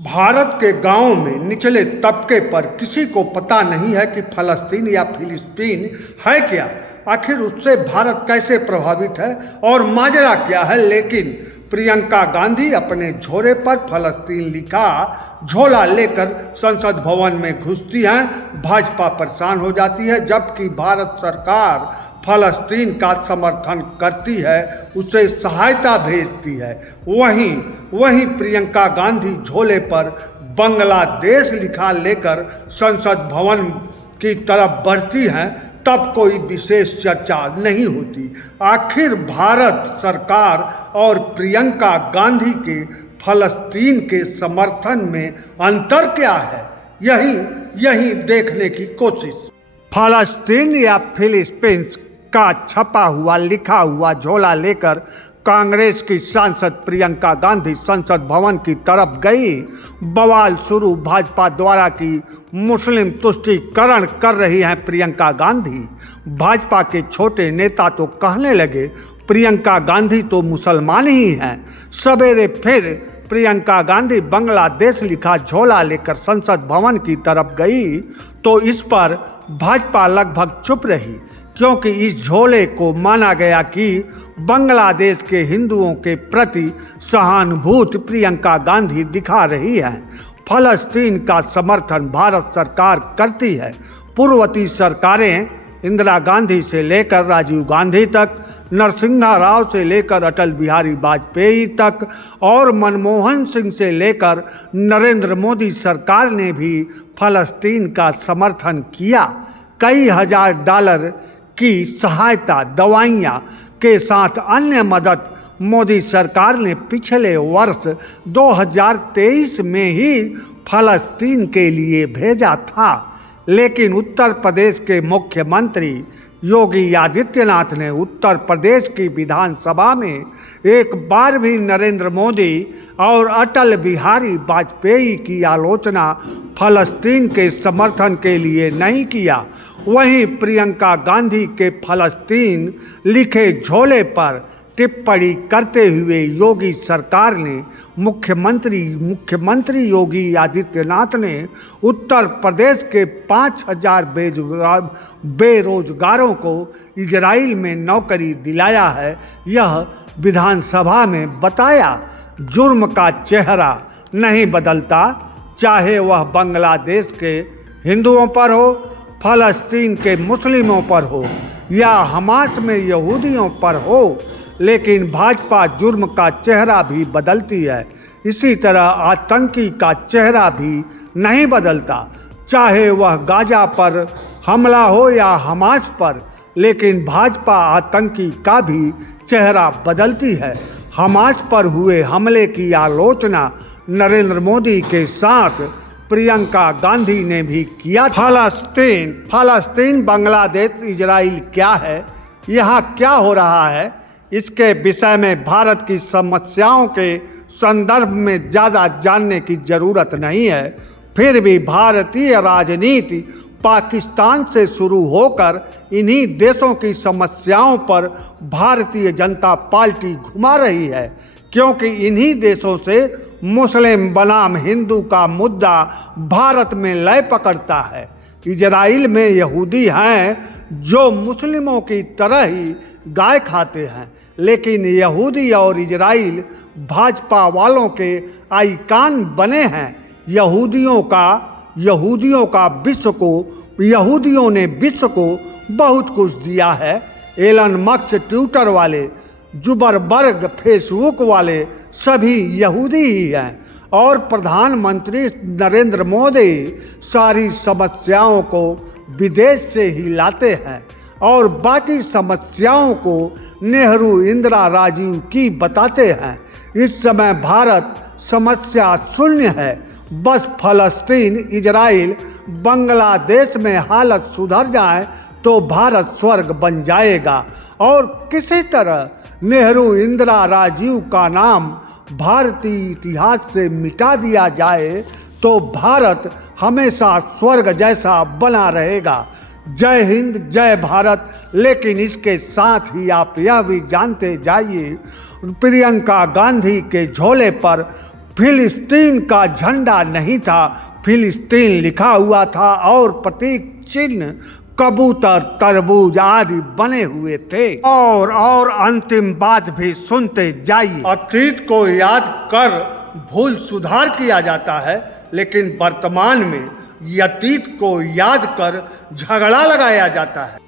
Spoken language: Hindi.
भारत के गांवों में निचले तबके पर किसी को पता नहीं है कि फलस्तीन या फिलिस्तीन है क्या, आखिर उससे भारत कैसे प्रभावित है और माजरा क्या है। लेकिन प्रियंका गांधी अपने झोरे पर फलस्तीन लिखा झोला लेकर संसद भवन में घुसती हैं। भाजपा परेशान हो जाती है, जबकि भारत सरकार फलस्तीन का समर्थन करती है, उसे सहायता भेजती है। वहीं प्रियंका गांधी झोले पर बांग्लादेश लिखा लेकर संसद भवन की तरफ बढ़ती हैं, तब कोई विशेष चर्चा नहीं होती। आखिर भारत सरकार और प्रियंका गांधी के फलस्तीन के समर्थन में अंतर क्या है, यही देखने की कोशिश। फलस्तीन या फिलीपींस का छपा हुआ लिखा हुआ झोला लेकर कांग्रेस की सांसद प्रियंका गांधी संसद भवन की तरफ गई। बवाल शुरू, भाजपा द्वारा की मुस्लिम तुष्टीकरण कर रही हैं प्रियंका गांधी। भाजपा के छोटे नेता तो कहने लगे प्रियंका गांधी तो मुसलमान ही हैं। सवेरे फिर प्रियंका गांधी बांग्लादेश लिखा झोला लेकर संसद भवन की तरफ गई तो इस पर भाजपा लगभग चुप रही, क्योंकि इस झोले को माना गया कि बांग्लादेश के हिंदुओं के प्रति सहानुभूति प्रियंका गांधी दिखा रही है। फलस्तीन का समर्थन भारत सरकार करती है। पूर्ववर्ती सरकारें इंदिरा गांधी से लेकर राजीव गांधी तक, नरसिम्हा राव से लेकर अटल बिहारी वाजपेयी तक और मनमोहन सिंह से लेकर नरेंद्र मोदी सरकार ने भी फलस्तीन का समर्थन किया। कई हजार डॉलर की सहायता, दवाइयाँ के साथ अन्य मदद मोदी सरकार ने पिछले वर्ष 2023 में ही फलस्तीन के लिए भेजा था। लेकिन उत्तर प्रदेश के मुख्यमंत्री योगी आदित्यनाथ ने उत्तर प्रदेश की विधानसभा में एक बार भी नरेंद्र मोदी और अटल बिहारी वाजपेयी की आलोचना फलस्तीन के समर्थन के लिए नहीं किया। वहीं प्रियंका गांधी के फलस्तीन लिखे झोले पर टिप्पणी करते हुए योगी सरकार ने मुख्यमंत्री योगी आदित्यनाथ ने उत्तर प्रदेश के 5,000 बेरोजगारों को इजराइल में नौकरी दिलाया है। यह विधानसभा में बताया। जुर्म का चेहरा नहीं बदलता, चाहे वह बांग्लादेश के हिंदुओं पर हो, फलस्तीन के मुस्लिमों पर हो या हमास में यहूदियों पर हो, लेकिन भाजपा जुर्म का चेहरा भी बदलती है। इसी तरह आतंकी का चेहरा भी नहीं बदलता, चाहे वह गाजा पर हमला हो या हमास पर, लेकिन भाजपा आतंकी का भी चेहरा बदलती है। हमास पर हुए हमले की आलोचना नरेंद्र मोदी के साथ प्रियंका गांधी ने भी किया। फलस्तीन, बांग्लादेश, इजराइल क्या है, यहाँ क्या हो रहा है, इसके विषय में भारत की समस्याओं के संदर्भ में ज़्यादा जानने की ज़रूरत नहीं है। फिर भी भारतीय राजनीति पाकिस्तान से शुरू होकर इन्हीं देशों की समस्याओं पर भारतीय जनता पार्टी घुमा रही है, क्योंकि इन्हीं देशों से मुस्लिम बनाम हिंदू का मुद्दा भारत में लय पकड़ता है। इजराइल में यहूदी हैं जो मुस्लिमों की तरह ही गाय खाते हैं, लेकिन यहूदी और इजराइल भाजपा वालों के आइकान बने हैं। यहूदियों ने विश्व को बहुत कुछ दिया है। एलन मस्क ट्विटर वाले, जुकरबर्ग फेसबुक वाले सभी यहूदी ही हैं, और प्रधानमंत्री नरेंद्र मोदी सारी समस्याओं को विदेश से ही लाते हैं और बाकी समस्याओं को नेहरू, इंदिरा, राजीव की बताते हैं। इस समय भारत समस्या शून्य है। बस फलस्तीन, इजराइल, बांग्लादेश में हालत सुधर जाए तो भारत स्वर्ग बन जाएगा, और किसी तरह नेहरू, इंदिरा, राजीव का नाम भारतीय इतिहास से मिटा दिया जाए तो भारत हमेशा स्वर्ग जैसा बना रहेगा। जय हिंद, जय भारत। लेकिन इसके साथ ही आप यह भी जानते जाइए, प्रियंका गांधी के झोले पर फिलिस्तीन का झंडा नहीं था, फिलिस्तीन लिखा हुआ था और प्रतीक चिन्ह कबूतर, तरबूज आदि बने हुए थे। और अंतिम बात भी सुनते जाइए। अतीत को याद कर भूल सुधार किया जाता है, लेकिन वर्तमान में अतीत को याद कर झगड़ा लगाया जाता है।